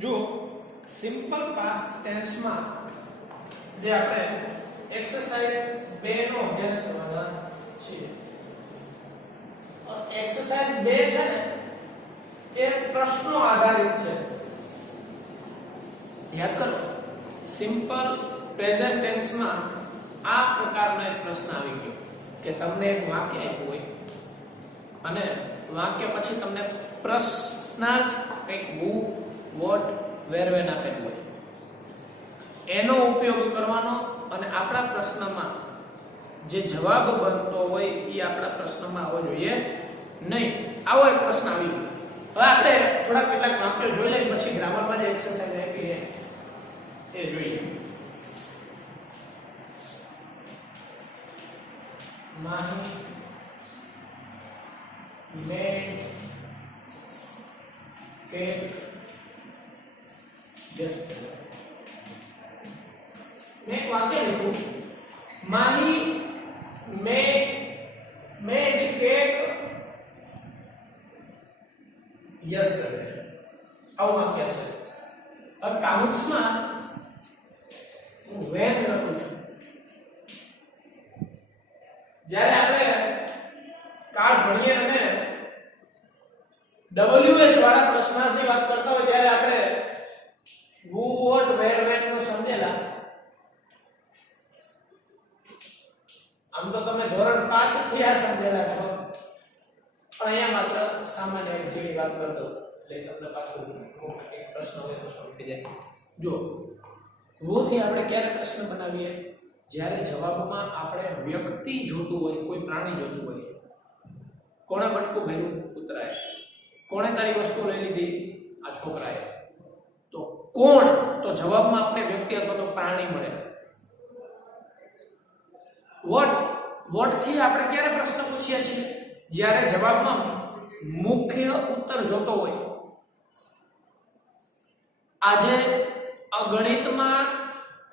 જો simple past tense માં જે આપણે એક્સરસાઇઝ 2 નો અભ્યાસ કરવાના છે. એક્સરસાઇઝ 2 છે ને એ પ્રશ્નો આધારિત છે. યાદ કરો, સિમ્પલ પ્રેઝન્ટ ટેન્સ માં આ પ્રકારનો એક પ્રશ્ન આવી ગયો કે તમને એક વાક્ય આપ્યું હોય અને વાક્ય પછી તમને પ્રશ્નાર્થ કંઈક હુ, વોટ, વેર, વેન આપેલું હોય, એનો ઉપયોગ કરવાનો અને આપણા પ્રશ્નમાં જે જવાબ બનતો હોય એ આપણા પ્રશ્નમાં આવવો જોઈએ નહીં. આવો એક પ્રશ્ન આવી ગયો. હવે આપણે થોડા કેટલાક વાક્યો જોઈ લઈએ, પછી ગ્રામરમાં જે એક્સરસાઇઝ આપી છે એ જોઈએ. Mahi made cake yesterday. मैं एक वाक्य लिखूं, माही made cake yesterday. આવું વાક્ય છે. હવે કાઉન્ટ્સમાં હું વેન લખું છું. જ્યારે આપણે કાર્ડ ભણીએ અને WH વાળા પ્રશ્નાર્થની વાત કરતા હોય ત્યારે આપણે who, what, where, when નો સમજેલા. આમ તો તમે ધોરણ 5 થી આ સમજેલા છો, પણ અહીંયા માત્ર સામાન્ય એક જેવી વાત કરી દઉં એટલે તમને પાછું એક પ્રશ્ન હોય તો સોલ્વ થઈ જાય. જો who થી આપણે ક્યારે પ્રશ્ન બનાવીએ? જ્યારે જવાબમાં આપણે વ્યક્તિ જોતું હોય, કોઈ પ્રાણી જોતું હોય. કોણે બટકું ભર્યું? કૂતરાએ. કોણે તારી વસ્તુ લઈ લીધી? આ છોકરાએ. તો કોણ? તો જવાબમાં આપણે વ્યક્તિ અથવા તો પ્રાણી મળે. વોટ થી આપણે ક્યારે પ્રશ્ન પૂછીએ છીએ? જ્યારે જવાબમાં મુખ્ય ઉત્તર જોતો હોય. આજે ગણિતમાં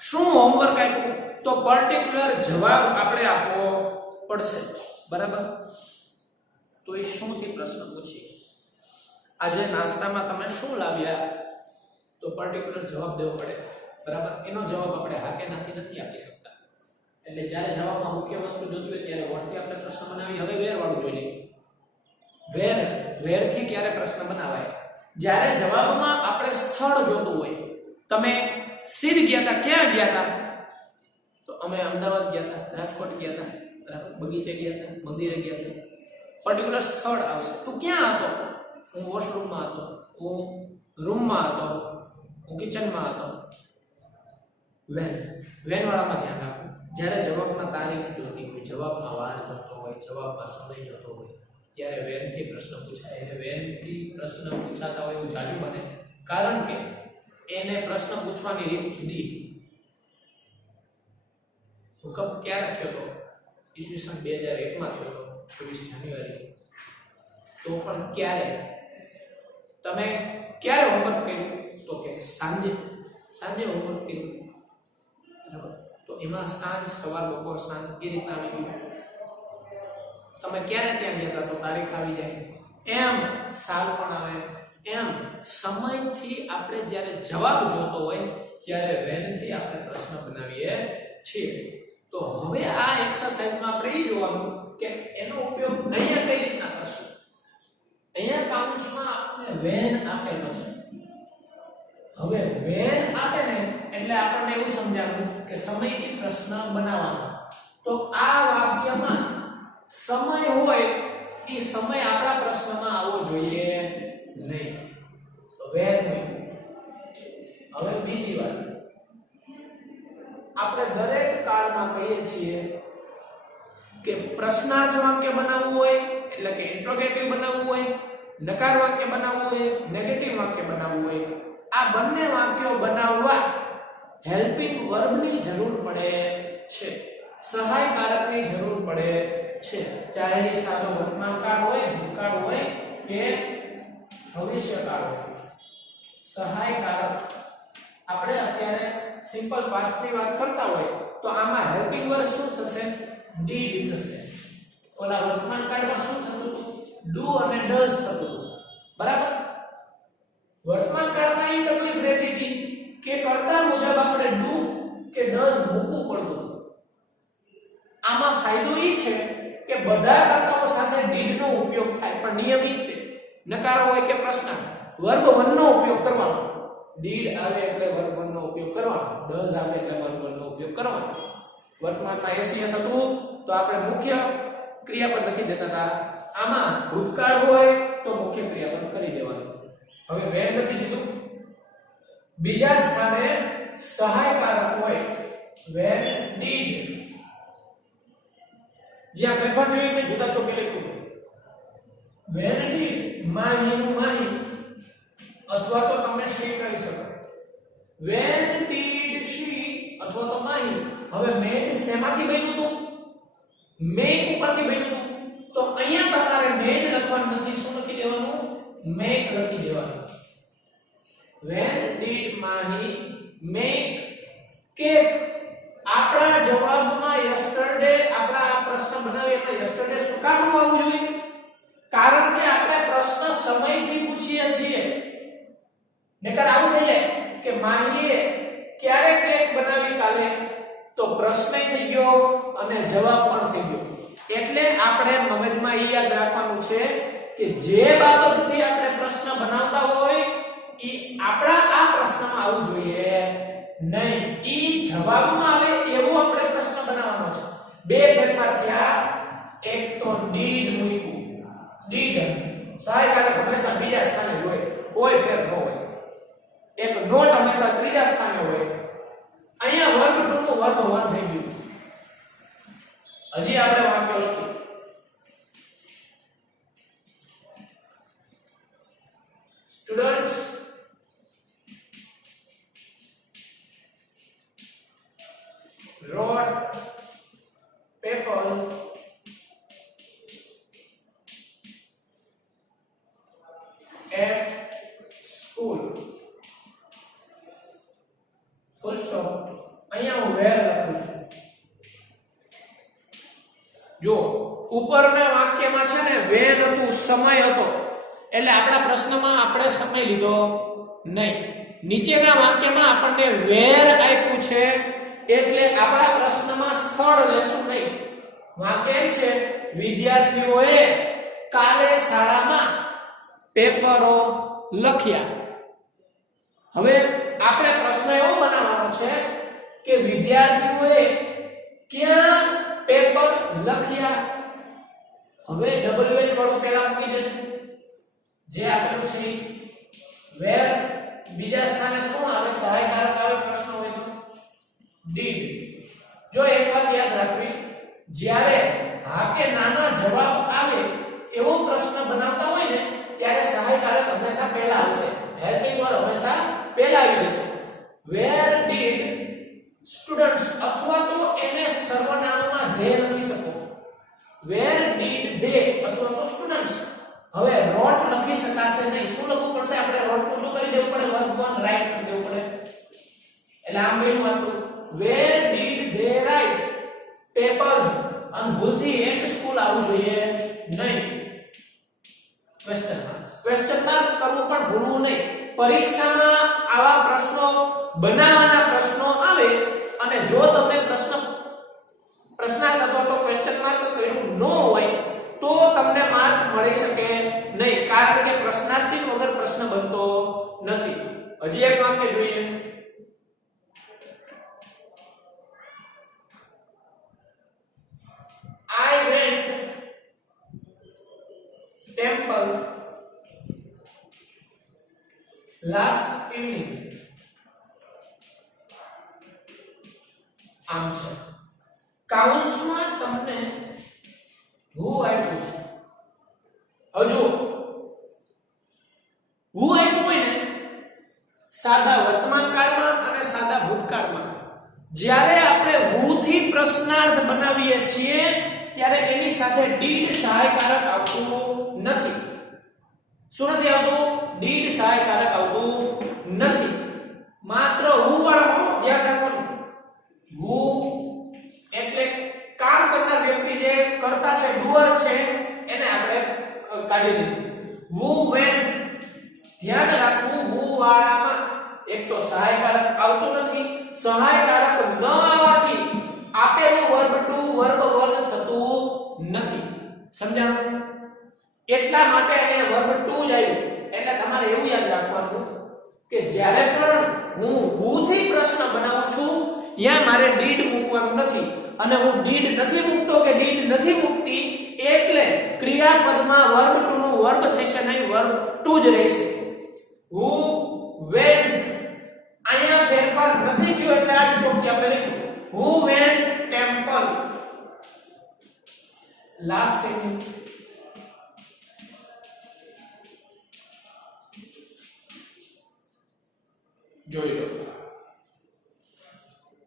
શું હોમવર્ક આપ્યું? તો પર્ટિક્યુલર જવાબ આપણે આપવો પડશે. બરાબર? તો એ શું થી પ્રશ્ન પૂછીએ? આજે નાસ્તામાં તમે શું લાવ્યા? તો પર્ટિક્યુલર જવાબ દેવો પડે. બરાબર? એનો જવાબ આપણે હા કે નાથી નથી આપી શકતા. એટલે જ્યારે જવાબમાં મુખ્ય વસ્તુ જોતી હોય ત્યારે વોટ થી આપણે પ્રશ્ન બનાવી. હવે વેર વાળું જોઈ લઈએ. વેર થી ક્યારે પ્રશ્ન બનાવાય? જ્યારે જવાબમાં આપણે સ્થળ જોતું હોય. તમે સીધ ગયા હતા, ક્યાં ગયા હતા? તો અમે અમદાવાદ ગયા હતા, રાજકોટ ગયા હતા, બરાબર, બગીચે ગયા હતા, મંદિરે ગયા હતા. પર્ટિક્યુલર સ્થળ આવશે. તું ક્યાં હતો? હું વોશરૂમમાં હતો, હું રૂમમાં હતો, હું કિચનમાં હતો. વેન વાળામાં ધ્યાન રાખો. જ્યારે જવાબમાં તારીખ જોતી હોય, જવાબમાં વાર જોતો હોય, જવાબમાં સમય જોતો હોય, ત્યારે વેન થી પ્રશ્ન પૂછાય. એટલે વેન થી પ્રશ્ન પૂછાતા હોય એવું જાજુ બને, કારણ કે એને પ્રશ્ન પૂછવાની રીત જુદી. ભૂકંપ ક્યારે થયો હતો? ઈસવીસન 2001 માં થયો હતો, 26 જાન્યુઆરી. તો પણ ક્યારે? તમે ક્યારે હોમવર્ક કર્યું? તો કે સાંજે હોમવર્ક કર્યું. બરાબર? તો એમાં સાંજ, સવાર, બપોર, સાંજ એ રીતના આવી ગયું. તમે ક્યારે ત્યાં ગયા હતા? તો તારીખ આવી જાય. એમ સાલ પણ આવે. એમ સમયથી આપણે જ્યારે જવાબ જોતો હોય ત્યારે વેનથી આપણે પ્રશ્ન બનાવીએ છીએ. તો હવે આ એક્સરસાઇઝમાં આપણે એ જોવાનું કે એનો ઉપયોગ અહીંયા કઈ રીતના કરશું. અહીંયા કાઉન્સમાં આપણે વેન આપેલો છે. હવે વેન આપે ને એટલે આપણને એવું સમજાવ્યું કે સમયથી પ્રશ્ન બનાવવાનો. તો આ વાક્યમાં સમય હોય એ સમય આપણા પ્રશ્નમાં આવવો જોઈએ નહીં. તો વેન નહીં. હવે બીજી વાત, આપણે દરેક કાળમાં કહીએ છીએ કે પ્રશ્નાર્થ વાક્ય બનાવવું હોય એટલે કે ઇન્ટ્રોગેટિવ બનાવવું હોય, નકાર વાક્ય બનાવવું હોય, નેગેટિવ વાક્ય બનાવવું હોય, આ બંને વાક્યો બનાવવા હેલ્પિંગ વર્બની જરૂર પડે છે, સહાયકારકની જરૂર પડે છે. ચાહે સાદો વર્તમાનકાળ હોય, ભૂતકાળ હોય કે ભવિષ્યકાળ હોય. સહાયકારક આપણે અત્યારે સિમ્પલ પાસ્ટ ની વાત કરતા હોય તો આમાં હેલ્પિંગ વર્બ શું થશે? ડીડ થશે. ઓલા વર્તમાન કાળમાં શું થતું હતું? ડુ અને ડઝ થતું હતું. બરાબર? વર્તમાન કાળમાં એ તકલીફ બધા કરતાઓ સાથે did નો ઉપયોગ થાય, પણ નિયમિત નકાર હોય કે પ્રશ્નાર્થ વર્બ 1 નો ઉપયોગ કરવાનો. did આવે એટલે વર્બ 1 નો ઉપયોગ કરવાનો, does આવે એટલે વર્બ 1 નો ઉપયોગ કરવાનો. વર્તમાનમાં એસીએસ હતું તો આપણે મુખ્ય ક્રિયાપદ લખી દેતા હતા. આમાં ભૂતકાળ હોય તો મુખ્ય ક્રિયાપદ કરી દેવાનું. હવે when લખી દીધું. બીજા સ્થાને સહાયકારક હોય when did. જ્યાં ફેરફાર જોયું મેં જુદા ચોકે લખ્યું. when did માહીનું માહી અથવા તો તમે she કરી શકો. when did she અથવા તો માહી. હવે made શેમાંથી બન્યું હતું? make ઉપરથી બન્યું હતું. તો અહીંયા તમારે made લખવાનું નથી, શું લખી દેવાનું? make લખી દેવાનું. when did mahi make cake? આપણા જવાબમાં yesterday આપણા આ પ્રશ્ન બનાવીએ એટલે yesterday શું કામ આવવું જોઈએ? કારણ કે આપણે પ્રશ્ન સમયથી પૂછીએ છીએ. નકર આવું થઈ જાય કે માહીએ ક્યારે કેક બનાવી કાલે, તો પ્રશ્ન થઈ ગયો અને જવાબ પણ થઈ ગયો. એટલે આપણે મગજમાં એ યાદ રાખવાનું છે કે જે બાબતથી આપણે પ્રશ્ન બનાવતા હોય ઈ આપણા આ પ્રશ્નમાં આવવું જોઈએ નહીં. ઈ જવાબમાં આવે એવો આપણે પ્રશ્ન બનાવવાનો છે. બે ફેરફાર થયા. એક તો did મૂક્યું. did સહાયકારક હંમેશા બીજા સ્થાને હોય, કોઈ ફેર ન હોય. એક નોટ હંમેશા ત્રીજા સ્થાને હોય. અહીંયા વર્બ 2 નું વર્બ 1 થઈ ગયું. હજી આપણે વાક્ય લખીએ. Students wrote paper at school. Full stop. અહીંયા હું where લખું છું. જો ઉપરના વાક્યમાં છે ને when હતું, સમય હતો, એટલે આપણા પ્રશ્નમાં આપણે સમય લીધો નહીં. નીચેના વાક્યમાં આપણને where આપ્યું છે એટલે આપણા પ્રશ્નમાં સ્થળ લેશું નહીં. વાક્ય એમ છે વિદ્યાર્થીઓએ કાલે શાળામાં પેપરો લખ્યા. હવે આપણે પ્રશ્ન એવો બનાવવાનો છે કે વિદ્યાર્થીઓએ ક્યાં પેપર લખ્યા. હવે WH વાળું પહેલા મૂકી દેશું જે આપેલું છે where. બીજા સ્થાને શું આવે? સહાયકારક આવે પ્રશ્ન હોય તો did. જો એક વાત યાદ રાખવી, જ્યારે હા કે નાના જવાબ આવે એવો પ્રશ્ન બનાવતા હોય ને ત્યારે સહાયકારક હંમેશા પહેલા આવશે. હેલ્પિંગ વર્બ હંમેશા પહેલા આવી જશે. where did students અથવા તો એને સર્વનામમાં they લખી શકો. where did they અથવા તો students. હવે wrote લખી શકાશે નહીં. શું લખવું પડશે? આપણે wrote નું શું કરી દેવું પડે? વર્બ 1 રાઈટ કરી દેવું પડે. એટલે આમ બેનું આપણું where did they write papers. અને ભૂલથી એક સ્કૂલ આવવું જોઈએ નહીં. ક્વેશ્ચન માર્ક કરવું પણ ભૂલવું નહીં. પરીક્ષામાં આવા પ્રશ્નો બનાવવાના પ્રશ્નો આવે અને જો તમે પ્રશ્નાર્થ અથવા તો ક્વેશ્ચન માર્ક કર્યું ન હોય તો તમને માર્ક મળી શકે નહીં, કારણ કે પ્રશ્નાર્થી વગર પ્રશ્ન બનતો નથી. હજી એક વાક્ય જોઈએ. I went temple last evening. આમ છે. કાઉન્સમાં તમને who આપ્યું છે. હવે જો who આપ્યું હોય ને સાદા વર્તમાન કાળમાં અને સાદા ભૂતકાળમાં, જ્યારે આપણે who થી પ્રશ્નાર્થ બનાવીએ છીએ ત્યારે એની સાથે did સહાયકારક આવતું નથી. શું નથી આવતું? did સહાયકારક આવતું નથી. માત્ર who વાળાનું ધ્યાન રાખવાનું. who એટલે કામ કરનાર વ્યક્તિ, જે કરતા છે, ડુઅર છે, એને આપણે કાઢી દીધું. who went. ધ્યાન રાખવું who વાળામાં એક તો સહાયકારક આવતું નથી. સહાયકારક ન આવવાથી આપેલું વર્બ 2 વર્બ 1 થતું નથી. સમજાણું? એટલા માટે અહીંયા વર્બ ટુ જ આવ્યું. એટલે તમારે એવું યાદ રાખવાનું કે જ્યારે પણ હું who થી પ્રશ્ન બનાવું છું ત્યાં મારે did મૂકવાનું નથી. અને હું did નથી મૂકતો કે did નથી મૂકતી એટલે ક્રિયાપદમાં વર્બ ટુ નું વર્બ થશે નહીં, વર્બ ટુ જ રહેશે. who went અહીંયા ફેરફાર નથી થયો એટલે આ ચોકથી આપણે લખ્યું who went temple last time. જોઈ લો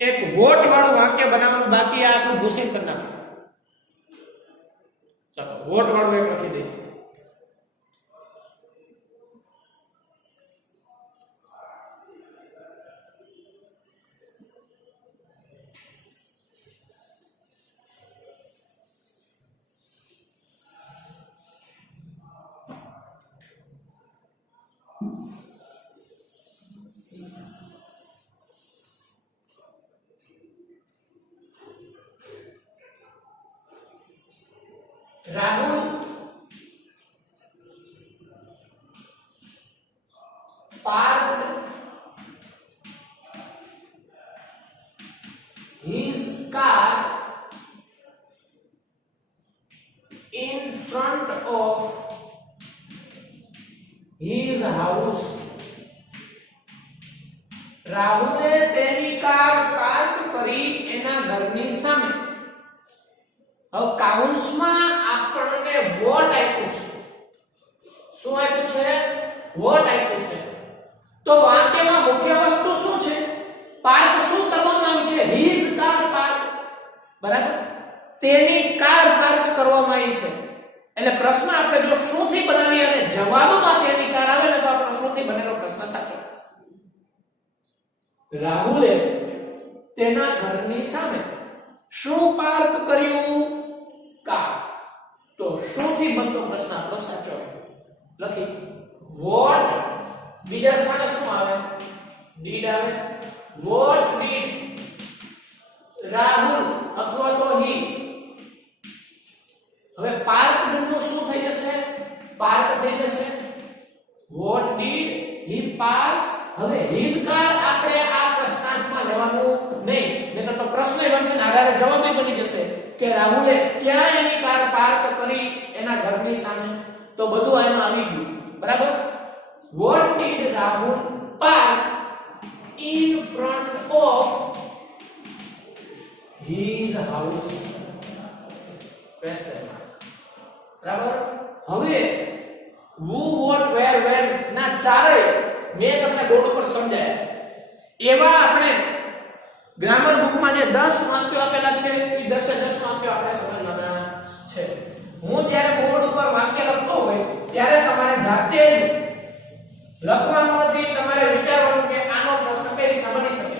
એક વોટ વાળું વાક્ય બનાવવાનું બાકી, આ આપણું ભૂસેન કરી નાખો. ચાલો વોટ વાળું એક લખી દઈએ. Rahul parked his car in front of his house. રાહુલે તેની કાર પાર્ક કરી એના ઘરની સામે. હવે કાઉન્સમાં આપણને વોટ આપ્યું છે. શું આપ્યું છે? વોટ આપ્યું છે. તો વાક્યમાં મુખ્ય વસ્તુ શું છે? પાર્ક શું કરવામાં આવ્યું છે? His car park. બરાબર? તેની કાર પાર્ક કરવામાં આવી છે. એટલે પ્રશ્ન આપણે જો શું થી બનાવીએ અને જવાબમાં તેની કાર આવે ને તો આપણો શું થી બનેલો પ્રશ્ન સાચો. રાહુલે તેના ઘરની સામે શું પાર્ક કર્યું? કાર. તો શું થી બનતો પ્રશ્ન આપણો સાચો. લખી વોટ બીજા સ્થાને શું આવે? ડીડ આવે. વોટ ડીડ રાહુલ અથવા તો હી. હવે પાર્ક નું શું થઈ જશે? પાર્ક થઈ જશે. What did he park. હવે હિઝ કાર આપણે આ પ્રશ્નાર્થમાં લેવાનું નહીં, નહીતર તો પ્રશ્ન બનશે ને આધારે જવાબ બની જશે કે રાહુલે ક્યાં એની કાર પાર્ક કરી? એના ઘરની સામે. તો બધું આમાં આવી ગયું. બરાબર? What did Rahul park in front of his house? બરાબર? હવે who, what, where, when ના ચારેય મેં તમને બોર્ડ ઉપર સમજાયા. એવા આપણે ગ્રામર બુકમાં જે 10 વાક્યો આપેલા છે એ 10 વાક્યો આપણે સમજવાના છે. હું જ્યારે બોર્ડ ઉપર વાક્ય લખતો હોય ત્યારે તમારે જાતે જ લખવાનું નથી, તમારે વિચારવાનું કે આનો પ્રશ્ન કઈ રીતના બની શકે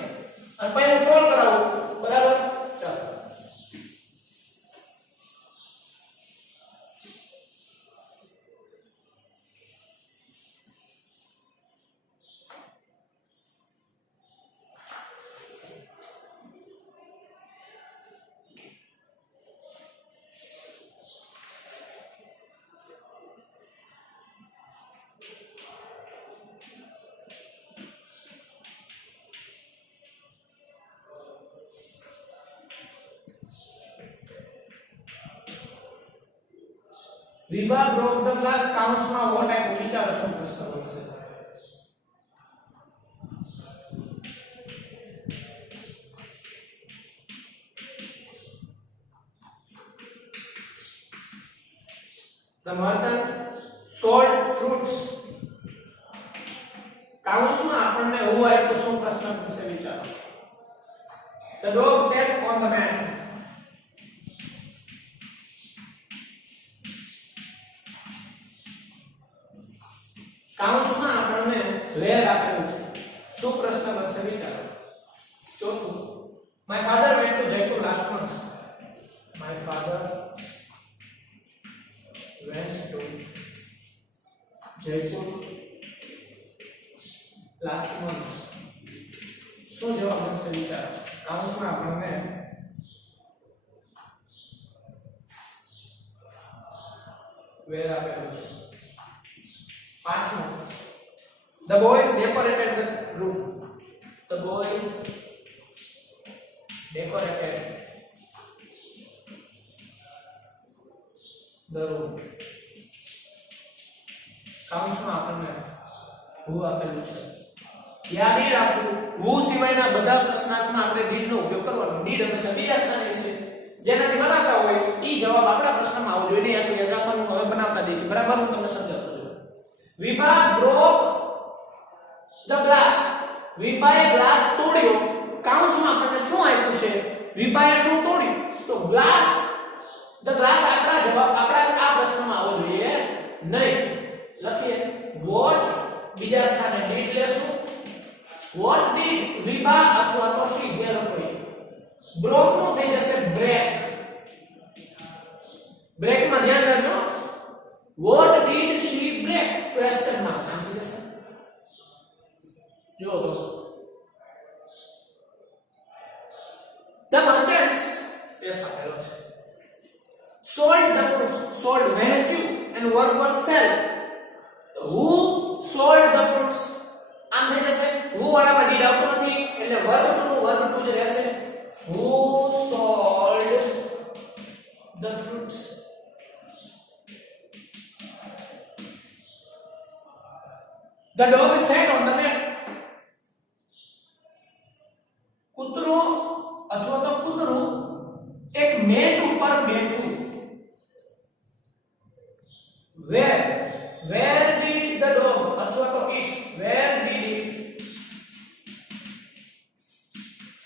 અને પછી હું સોલ્વ કરાવું. બરાબર? ચાલો Viva broke the glass. કાઉન્સમાં વોટ આપ્યું? વિચારો શું પ્રશ્ન બનશે. The merchant sold fruits. કાઉન્સમાં આપણને હું આપ્યું? શું પ્રશ્ન પૂછે? વિચારો. The dog sat on the mat. કાઉન્સમાં આપણને વેર આપેલું છે. શું પ્રશ્ન બનશે? વિચારો. ચોથું, my father went to Jaipur last month. My father went to Jaipur last month. શું જવાબ બનશે? વિચારો. કાઉન્સમાં આપણને વેર આપેલું છે. પાંચમું, the boys decorated the room. The boys decorated the room. કાઉન્સમાં આપણને who આપેલું છે. યાદ રાખવું, who સિવાયના બધા પ્રશ્નાર્થમાં આપણે did નો ઉપયોગ કરવાનો. did હંમેશા બીજા સ્થાને છે. જેનાથી બનાવતા હોય ઈ જવાબ આપણા પ્રશ્નમાં આવવો જોઈએ. એટલું યાદ રાખવાનું. હવે બનાવતા દઈશું. બરાબર, હું તમને સમજાવતો જાઉં. વિભા broke the glass. વિભાએ ગ્લાસ તોડ્યો. કાઉન્સમાં આપણને શું આપ્યું છે? વિભાએ શું તોડ્યું? તો ગ્લાસ. the glass આપણા જવાબ આપણા આ પ્રશ્નમાં આવવો જોઈએ નહીં. લખીએ what બીજા સ્થાને did લેશું. what did વિભા અથવા તો she જે લખો. broke નું થઈ જશે break. break માં ધ્યાન રાખજો. what did she break? question mark આમ થઈ જશે. જો તો the merchants એ સાચો છે. sold the fruits. sold વહેંચ્યું and verb was sell. who sold the fruits? આમ થઈ જશે. who વાળામાં did આવતો નથી એટલે verb to નું verb to જ રહેશે. who sold the fruits? the dog sat on the mat. કૂતરો અથવા તો કૂતરું એક મેટ ઉપર બેઠું. where did the dog અથવા તો it where did it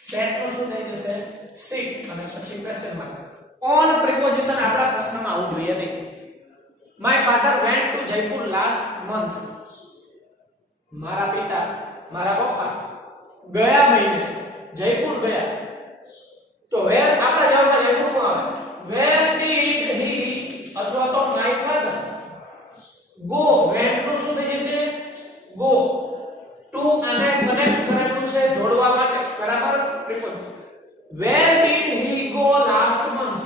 set નું શું થઈ જશે? sit અને પછી question mark. on preposition આપણા પ્રશ્નમાં આવવું જોઈએ નહીં. my father went to Jaipur last month. મારા પિતા મારા પપ્પા ગયા મહિને જયપુર ગયા. તો where આપણા જવાબમાં જયપુર નું આવે. where did he અથવા તો my father go? went નું શું થઈ જશે? go. to અને કનેક્ટ કરેલું છે જોડવા માટે. બરાબર, preposition. where did he go last month?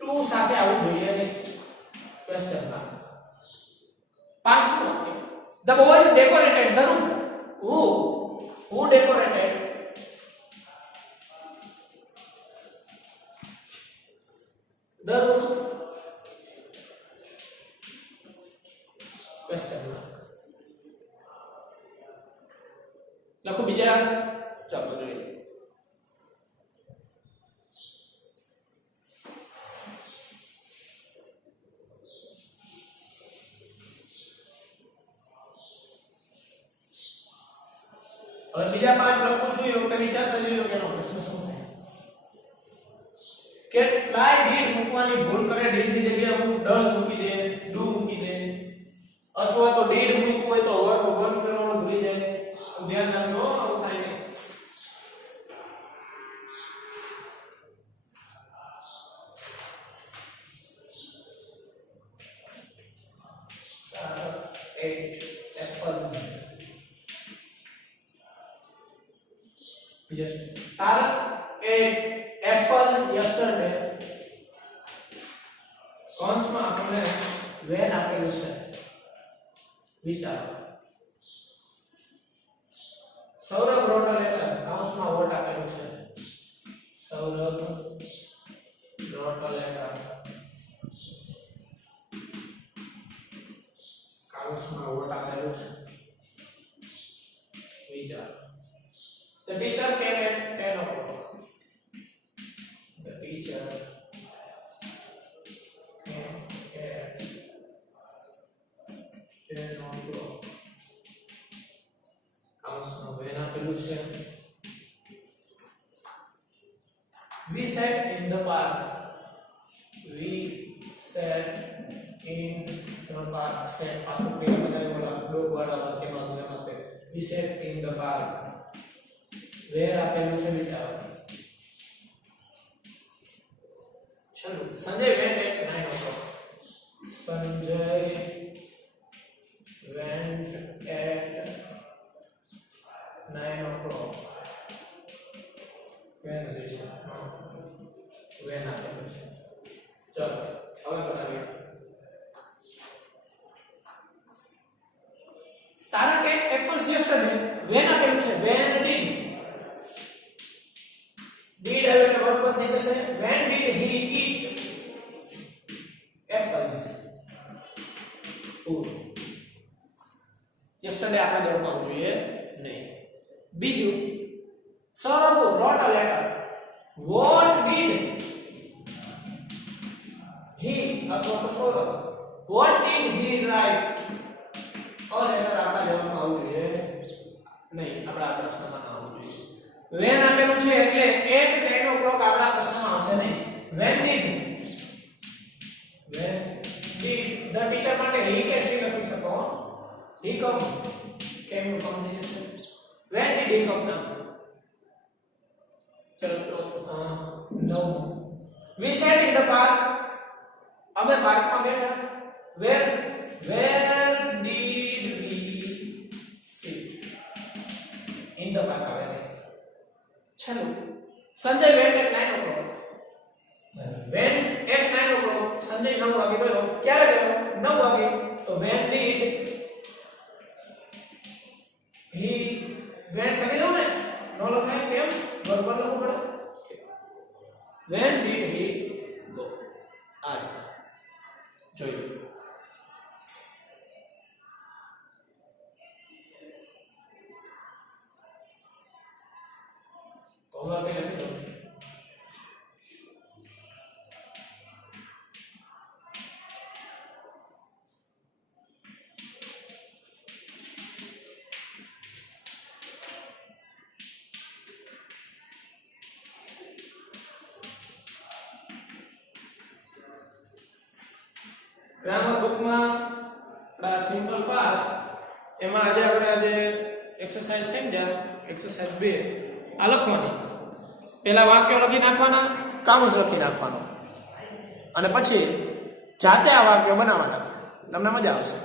to સાથે આવવું જોઈએ છે ક્વેશ્ચન માં. પાંચમું, the boys decorated the room. who decorated? the room. question mark. લખો બીજા. ચાલો જોઈએ. હવે બીજા પાંચ લખું છું એ વખતે વિચારતા જજો કે એનો પ્રશ્ન શું થાય. કેટલાય did મૂકવાની ભૂલ કરે. did ની જગ્યાએ હું does મૂકી દે, do મૂકી દે, અથવા તો did મૂક્યું હોય તો verb કરવાનું ભૂલી જાય. ધ્યાન રાખજો, આવું થાય નહીં. apples. Yes. Tarak ate apple yesterday. કૌંસમાં આપણે when આપેલું છે. વિચારો. Saurabh wrote a letter. કૌંસમાં what આપેલું છે. Saurabh wrote a letter. કૌંસમાં what આપેલું છે. વિચારો. The teacher came at 10 o'clock. The teacher came at 10 o'clock. કાઉન્સમાં when આપેલું છે. We sat in the park. We sat in the park. Sat પાછું ક્રિયા બતાવી વાળા ડોગ વાળા વાક્યમાં હું એમ આપે. We sat in the park. where આપેલું છે વિચારો. ચલો, Sanjay went at 9 o'clock. Sanjay went at 9 o'clock. when આપેલું છે. ચલો હવે બતાવીએ. Means yesterday. વેન આપેલું છે વેન ડીડ. ડીડ આવે એટલે વર્બ થઈ જશે. When did he eat apples. Yesterday આપણા જવાબમાં આવવું જોઈએ નહીં. બીજું, Saurabh wrote a letter. What did he અથવા તો Saurabh what did he write? और letter આપણા જવાબમાં આવવું જોઈએ નહીં. આપણા પ્રશ્નમાં ના આવવું જોઈએ. when આપેલું છે એટલે at 10 o'clock આપણા પ્રશ્નમાં આવશે નહીં. when did the teacher માટે he કે she લખી શકો. he come કેમ નું કામ થઈ જશે. when did he come now? ચલો no. we sat in the park. અમે પાર્કમાં બેઠા. where did we sit? in the park આવે. ચલો Sanjay went at 9 o'clock. when at 9 o'clock Sanjay 9 વાગે ગયો. ક્યારે ગયો? 9 વાગે. તો when did he went લખી દો ને. નો લખાય કેમ? બરોબર લખવું પડે. when did he go? આ જોયું. કોમા કે લખી દો. ગ્રામર બુકમાં આપણા સિમ્પલ પાસ એમાં આજે એક્સરસાઇઝ છે ને એક્સરસાઇઝ 2 આ લખવાની. પહેલા વાક્યો લખી નાખવાના, કાઉન્સ લખી નાખવાનો અને પછી જાતે આ વાક્યો બનાવવાના. તમને મજા આવશે.